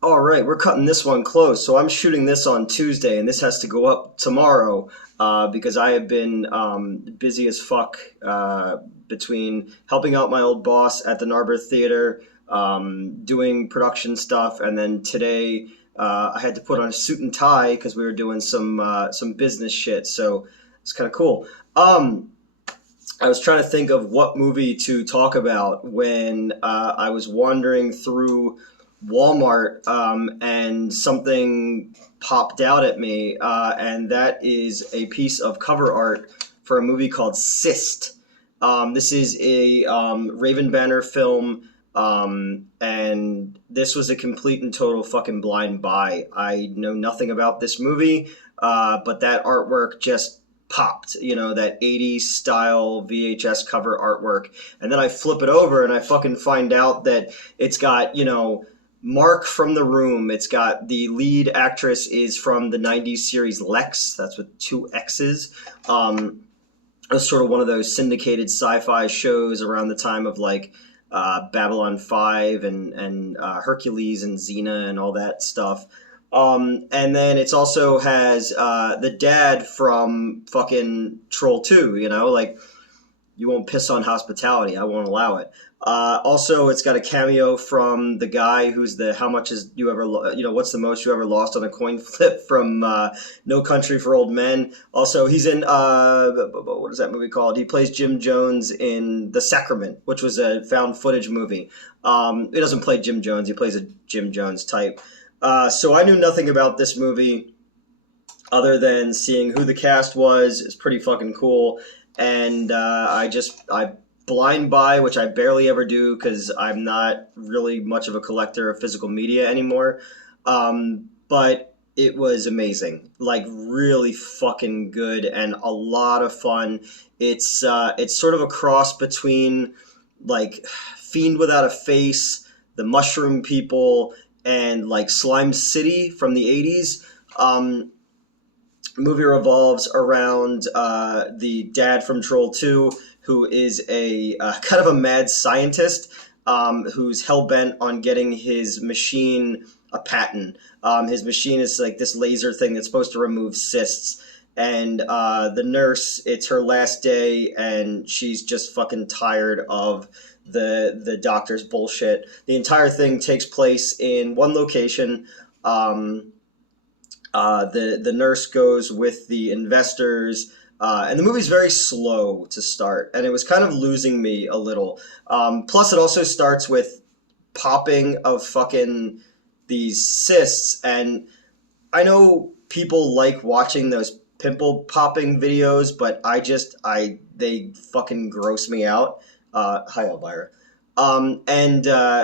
All right, we're cutting this one close. So I'm shooting this on Tuesday, and this has to go up tomorrow because I have been busy as fuck between helping out my old boss at the Narberth Theater, doing production stuff, and then today I had to put on a suit and tie because we were doing some business shit. So it's kind of cool. I was trying to think of what movie to talk about when I was wandering through Walmart and something popped out at me, and that is a piece of cover art for a movie called Cyst. This is a Raven Banner film, and this was a complete and total fucking blind buy. I know nothing about this movie, but that artwork just popped, that 80s style VHS cover artwork. And then I flip it over and I fucking find out that it's got, Mark from The Room. It's got the lead actress is from the 90s series Lex. That's with two X's. It was sort of one of those syndicated sci-fi shows around the time of like Babylon 5 and Hercules and Xena and all that stuff. And then it's also has the dad from fucking Troll 2, like you won't piss on hospitality. I won't allow it. Also, it's got a cameo from the guy who's the how much is you ever what's the most you ever lost on a coin flip from No Country for Old Men. Also, he's in what is that movie called? He plays Jim Jones in The Sacrament, which was a found footage movie. He doesn't play Jim Jones. He plays a Jim Jones type. So I knew nothing about this movie other than seeing who the cast was. It's pretty fucking cool, and I blind buy, which I barely ever do because I'm not really much of a collector of physical media anymore. But it was amazing, like really fucking good and a lot of fun. It's sort of a cross between like Fiend Without a Face, the Mushroom People, and like Slime City from the 80s. The movie revolves around the dad from Troll 2, who is a kind of a mad scientist who's hell bent on getting his machine a patent. His machine is like this laser thing that's supposed to remove cysts. And the nurse, it's her last day, and she's just fucking tired of the doctor's bullshit. The entire thing takes place in one location. The nurse goes with the investors, and the movie's very slow to start, and it was kind of losing me a little. Plus, it also starts with popping of fucking these cysts, and I know people like watching those pimple popping videos, but they fucking gross me out. Hi, Elvira.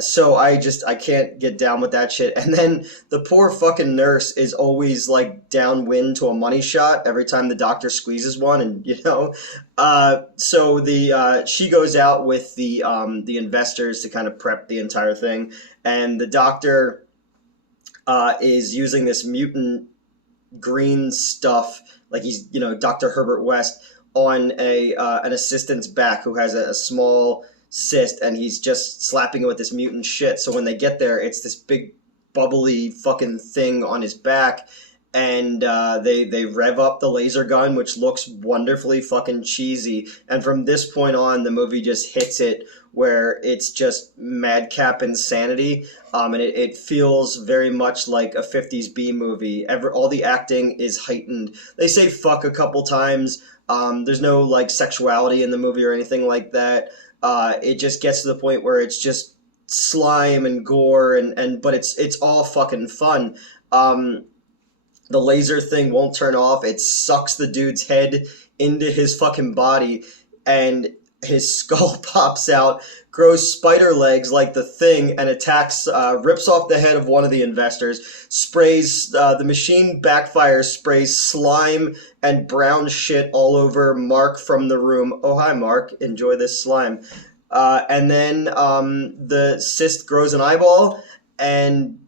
So I can't get down with that shit. And then the poor fucking nurse is always like downwind to a money shot every time the doctor squeezes one, and so she goes out with the investors to kind of prep the entire thing, and the doctor is using this mutant green stuff, like he's Dr. Herbert West on an assistant's back who has a small cyst, and he's just slapping it with this mutant shit. So when they get there, it's this big bubbly fucking thing on his back, and they rev up the laser gun, which looks wonderfully fucking cheesy. And from this point on, the movie just hits it where it's just madcap insanity, and it feels very much like a 50s B movie. All the acting is heightened. They say fuck a couple times. There's no like sexuality in the movie or anything like that. It just gets to the point where it's just slime and gore, but it's all fucking fun. The laser thing won't turn off. It sucks the dude's head into his fucking body, and his skull pops out, grows spider legs like the Thing, and attacks, rips off the head of one of the investors, sprays, the machine backfires, sprays slime and brown shit all over Mark from The Room. Oh, hi, Mark. Enjoy this slime. And then the cyst grows an eyeball and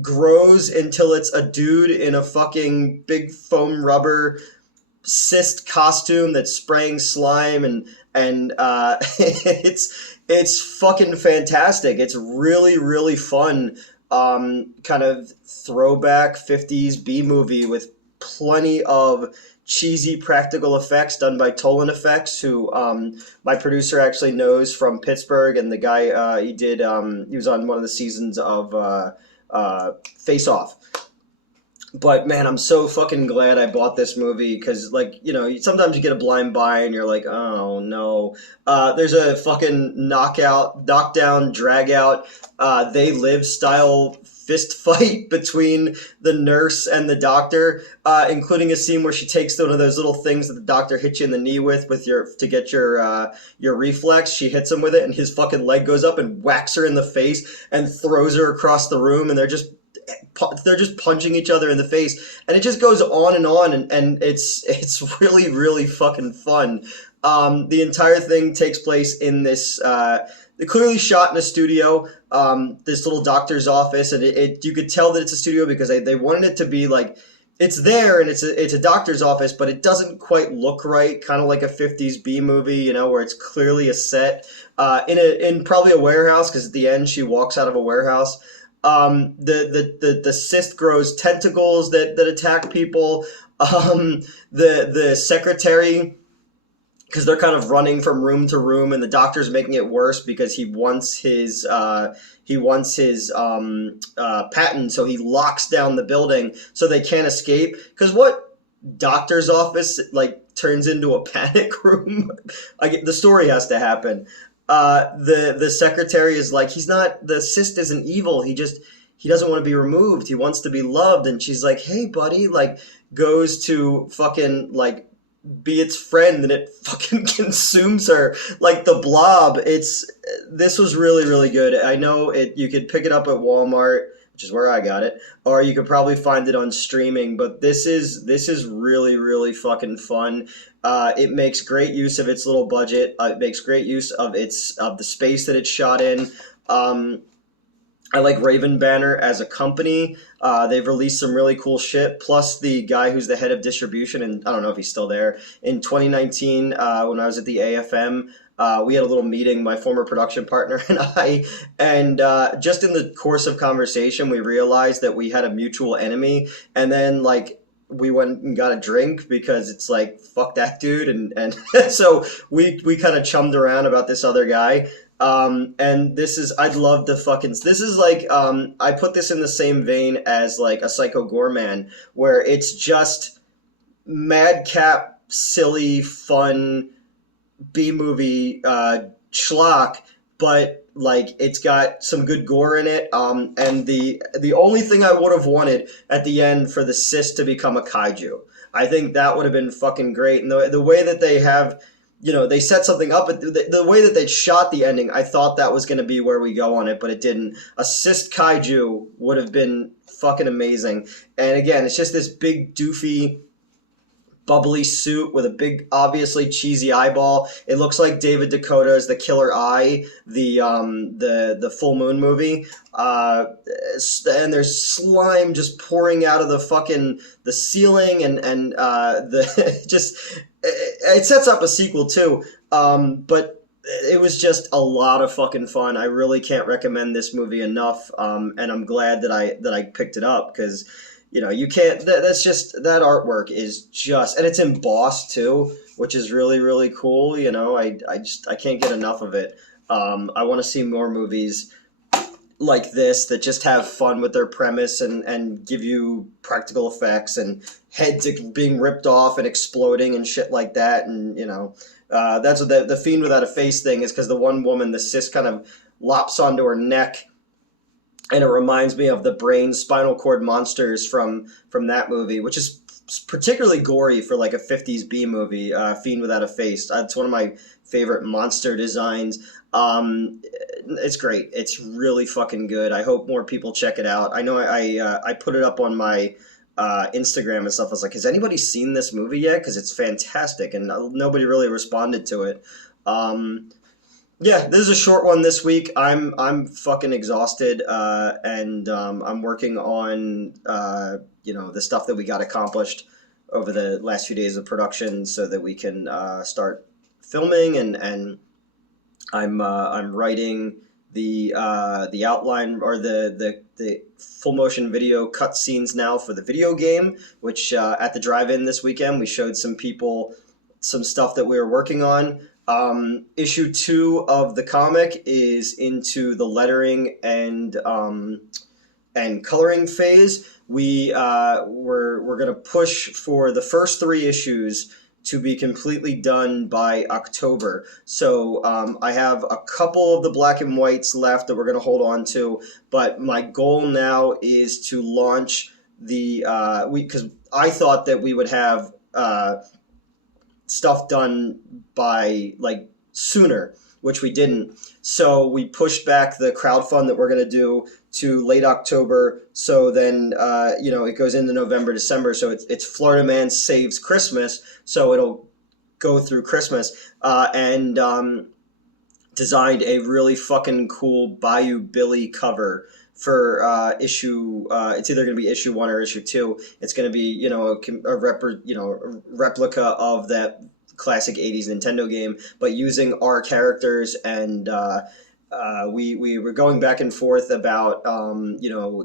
grows until it's a dude in a fucking big foam rubber cyst costume that's spraying slime, and it's fucking fantastic. It's really really fun. kind of throwback 50s B movie with plenty of cheesy practical effects done by Tolan Effects, who my producer actually knows from Pittsburgh, and the guy he was on one of the seasons of Face Off. But man, I'm so fucking glad I bought this movie because, like, sometimes you get a blind buy and you're like, oh no. There's a fucking knockdown, drag out, They Live style fist fight between the nurse and the doctor, including a scene where she takes one of those little things that the doctor hits you in the knee with to get your reflex. She hits him with it, and his fucking leg goes up and whacks her in the face and throws her across the room, and they're just punching each other in the face, and it just goes on, and it's really, really fucking fun. The entire thing takes place in this clearly shot in a studio, this little doctor's office, and you could tell that it's a studio because they wanted it to be like it's there and it's a doctor's office, but it doesn't quite look right, kind of like a 50s B movie, where it's clearly a set in probably a warehouse, because at the end she walks out of a warehouse. The cyst grows tentacles that attack people. The secretary, because they're kind of running from room to room, and the doctor's making it worse because he wants his patent, so he locks down the building so they can't escape. Because what doctor's office turns into a panic room? The story has to happen. The secretary is like, the cyst isn't evil. He doesn't want to be removed. He wants to be loved. And she's like, hey buddy, goes to fucking be its friend, and it fucking consumes her like the Blob. This was really, really good. I know you could pick it up at Walmart, which is where I got it, or you could probably find it on streaming, but this is really, really fucking fun. It makes great use of its little budget. It makes great use of the space that it's shot in. I like Raven Banner as a company. They've released some really cool shit. Plus, the guy who's the head of distribution, and I don't know if he's still there, in 2019, when I was at the AFM, we had a little meeting, my former production partner and I, and just in the course of conversation, we realized that we had a mutual enemy, and then we went and got a drink because it's like, fuck that dude, and so we kind of chummed around about this other guy. And I'd love to this is I put this in the same vein as a Psycho Goreman, where it's just madcap, silly, fun B-movie schlock, but it's got some good gore in it. And the only thing I would have wanted at the end for the cyst to become a kaiju. I think that would have been fucking great. And the way that they have, they set something up, but the way that they shot the ending, I thought that was going to be where we go on it, but it didn't. A cyst kaiju would have been fucking amazing. And again, it's just this big, doofy, bubbly suit with a big, obviously cheesy eyeball. It looks like David Dakota's The Killer Eye, the Full Moon movie. And there's slime just pouring out of the ceiling, and the just it sets up a sequel too. But it was just a lot of fucking fun. I really can't recommend this movie enough. And I'm glad that I picked it up, because you can't. That's just, that artwork is just, and it's embossed too, which is really, really cool. I can't get enough of it. I want to see more movies like this that just have fun with their premise and give you practical effects and heads being ripped off and exploding and shit like that. And that's what the Fiend Without a Face thing is, because the one woman, the cyst kind of lops onto her neck. And it reminds me of the brain spinal cord monsters from that movie, which is particularly gory for a 50s B movie, Fiend Without a Face. It's one of my favorite monster designs. It's great. It's really fucking good. I hope more people check it out. I know I put it up on my Instagram and stuff. I was like, has anybody seen this movie yet? Because it's fantastic, and nobody really responded to it. Yeah, this is a short one this week. I'm fucking exhausted, and I'm working on the stuff that we got accomplished over the last few days of production, so that we can start filming, and I'm writing the outline or the full motion video cutscenes now for the video game, which at the drive-in this weekend we showed some people some stuff that we were working on. Issue 2 of the comic is into the lettering and coloring phase. We're gonna push for the first 3 issues to be completely done by October. So I have a couple of the black and whites left that we're gonna hold on to, but my goal now is to launch the because I thought that we would have stuff done by like sooner, which we didn't. So we pushed back the crowdfund that we're going to do to late October. So then, it goes into November, December. So it's Florida Man Saves Christmas. So it'll go through Christmas. And designed a really fucking cool Bayou Billy cover for issue. It's either going to be issue 1 or issue 2. It's going to be a replica of that classic 80s Nintendo game, but using our characters. And we were going back and forth about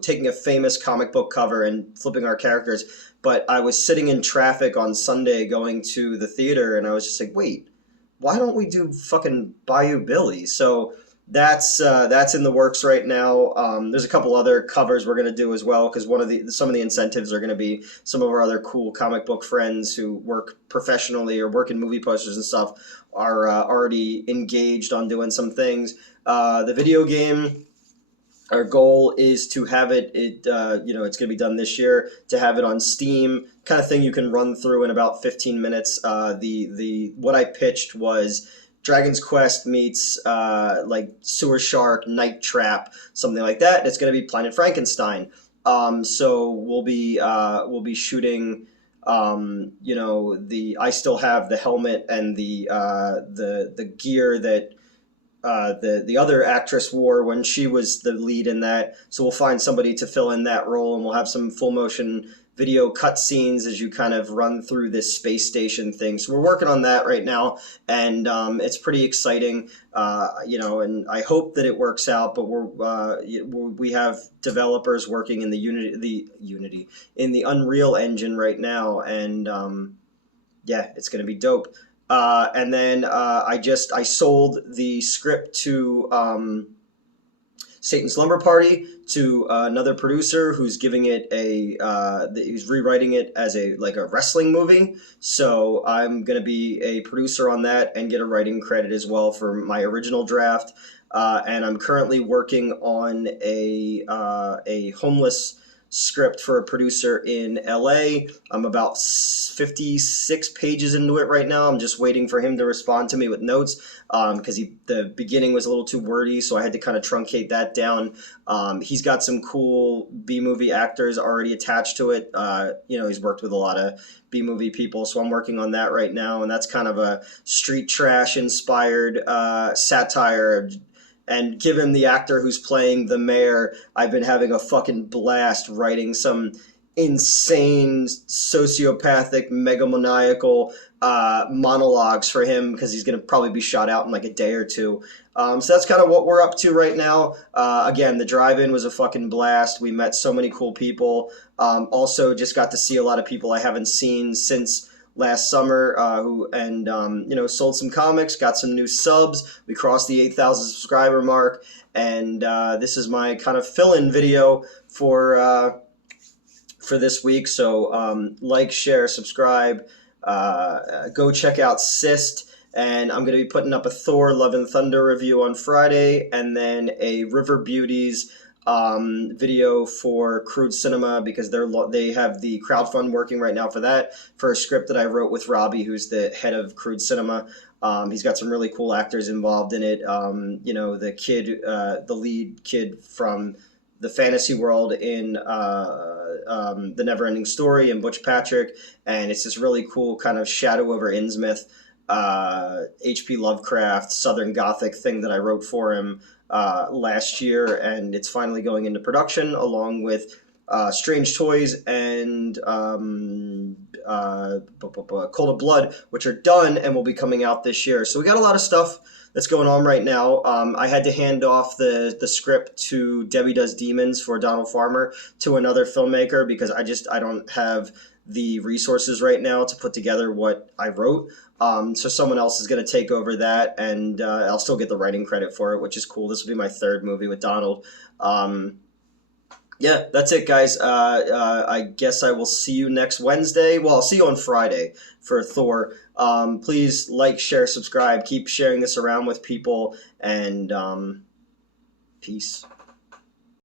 taking a famous comic book cover and flipping our characters. But I was sitting in traffic on Sunday going to the theater, and I was just like, wait, why don't we do fucking Bayou Billy? So that's in the works right now. There's a couple other covers we're going to do as well, because some of the incentives are going to be some of our other cool comic book friends who work professionally or work in movie posters and stuff are already engaged on doing some things. The video game, our goal is to have it's going to be done this year, to have it on Steam, kind of thing you can run through in about 15 minutes. What I pitched was Dragon's Quest meets like Sewer Shark, Night Trap, something like that. It's going to be Planet Frankenstein. So we'll be shooting. I still have the helmet and the gear that the other actress wore when she was the lead in that. So we'll find somebody to fill in that role, and we'll have some full motion video cutscenes as you kind of run through this space station thing. So we're working on that right now, and it's pretty exciting. And I hope that it works out. But we have developers working in the Unity in the Unreal Engine right now, and it's going to be dope. And then I sold the script to Satan's Slumber Party to another producer who's giving it he's rewriting it as a wrestling movie. So I'm gonna be a producer on that and get a writing credit as well for my original draft. And I'm currently working on a homeless script for a producer in LA. I'm about 56 pages into it right now. I'm just waiting for him to respond to me with notes, because the beginning was a little too wordy, so I had to kind of truncate that down. He's got some cool B-movie actors already attached to it. He's worked with a lot of B-movie people, so I'm working on that right now, and that's kind of a street trash inspired satire. And given the actor who's playing the mayor, I've been having a fucking blast writing some insane, sociopathic, megalomaniacal monologues for him, because he's going to probably be shot out in like a day or two. So that's kind of what we're up to right now. Again, the drive-in was a fucking blast. We met so many cool people. Also, just got to see a lot of people I haven't seen since last summer, sold some comics, got some new subs. We crossed the 8,000 subscriber mark, and this is my kind of fill-in video for this week. So like, share, subscribe, go check out Cyst, and I'm going to be putting up a Thor Love and Thunder review on Friday, and then a River Beauties video for Crude Cinema, because they have the crowdfund working right now for that, for a script that I wrote with Robbie, who's the head of Crude Cinema. He's got some really cool actors involved in it. The lead kid from the fantasy world in The Neverending Story, and Butch Patrick, and it's this really cool kind of Shadow over Innsmouth, H.P. Lovecraft, Southern Gothic thing that I wrote for him last year, and it's finally going into production, along with Strange Toys and Cold of Blood, which are done and will be coming out this year. So we got a lot of stuff that's going on right now. I had to hand off the script to Debbie Does Demons for Donald Farmer to another filmmaker because I don't have the resources right now to put together what I wrote. So someone else is going to take over that, and I'll still get the writing credit for it, which is cool. This will be my third movie with Donald. Yeah, that's it, guys. I guess I will see you next Wednesday. Well, I'll see you on Friday for Thor. Please like, share, subscribe. Keep sharing this around with people, and peace.